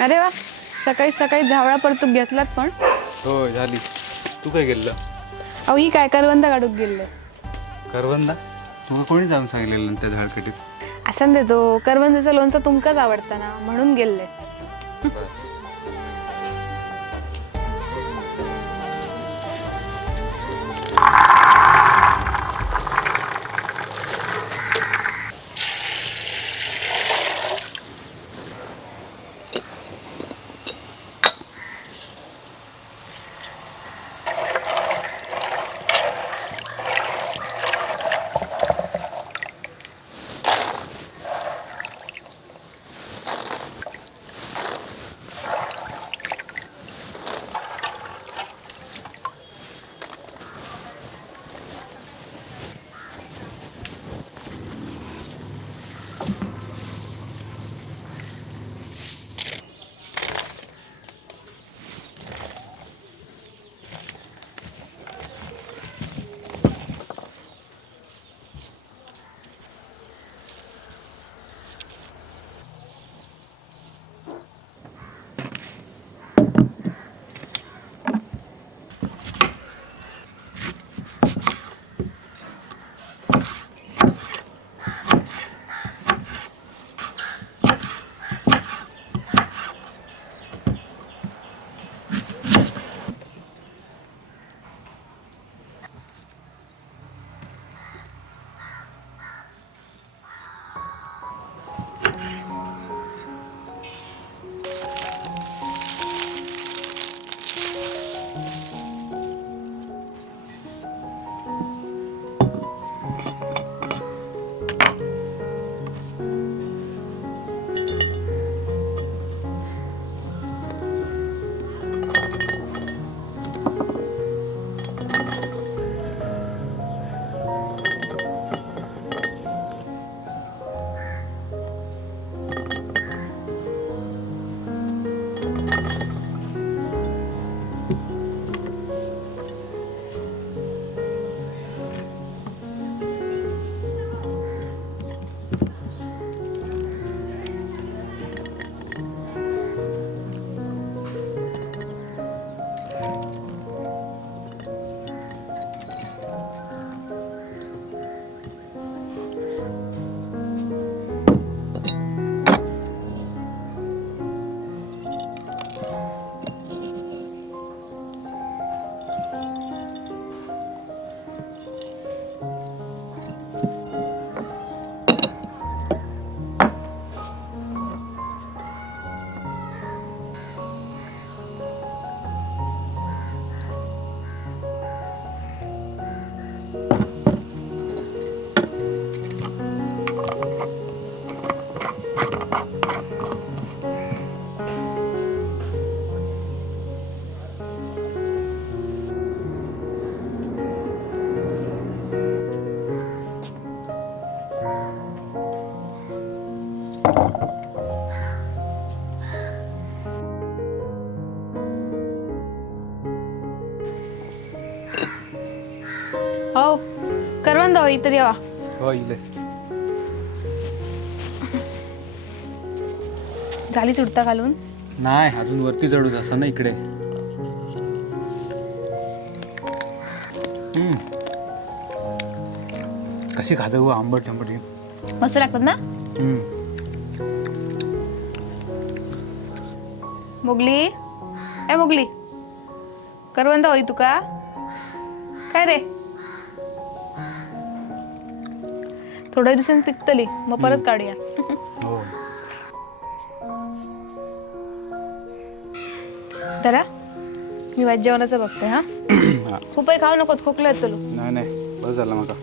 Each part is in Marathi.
अरे वा, सकाळी सकाळी झावळा परतूक घेतलात पण. हो झाली. तू काय केलं? अहो ही काय करवंदा काढूक गेले. करवंदा? तुला कोणी जाऊन सांगितलेलं त्या झाडकटीत? असं देतो, करवंदाचं लोणचं तुमकाच आवडतं ना म्हणून गेले. हो करवंद हो इतर यावा. हो इले. झाली चुडता घालून. नाही अजून वरती चढूच असं ना इकडे. कशी खातं हो आंबट आंबट. मस्त लागतात ना. मुगली ए मुगली करवंद होई तुका काय रे. थोड्या दिवसांनी पिकतली मग परत काढूया. हो जरा मी वाज जेवणाचं बघते. हा खूपही खाऊ नको खोकला येतो. नाही नाही बस झाला मला.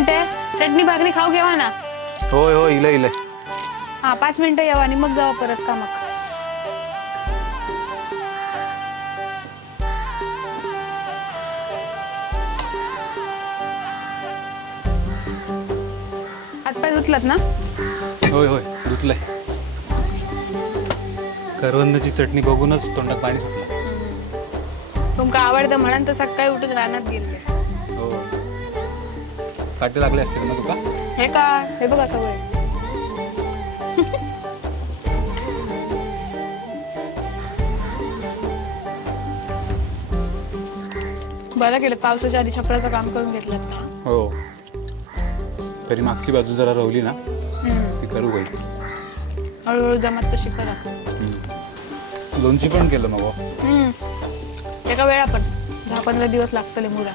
म्हणते चटणी भाकरी खाऊ घेवा ना. होय होय इले इले. हा 5 मिनिटं यावं आणि मग जावं परत कामाक. हातपाय धुतलात ना? होय होय धुतलंय. करवंदाची चटणी बघूनच तोंडात पाणी सुटलं. तुमका आवडतं म्हणून तर सकाळी उठून रानात गेले. हो. काटे लागले असतील ना तुका? हे का हे बघा सगळे. बरं केलं पावसाच्या आधी छपराचं काम करून घेतलं. हो. तरी मागची बाजू जरा रवली ना ती करू होईल. हळूहळू जमत तशी करा. लोणची पण केलं मग. एका वेळा पण 10-15 दिवस लागतले मुळा.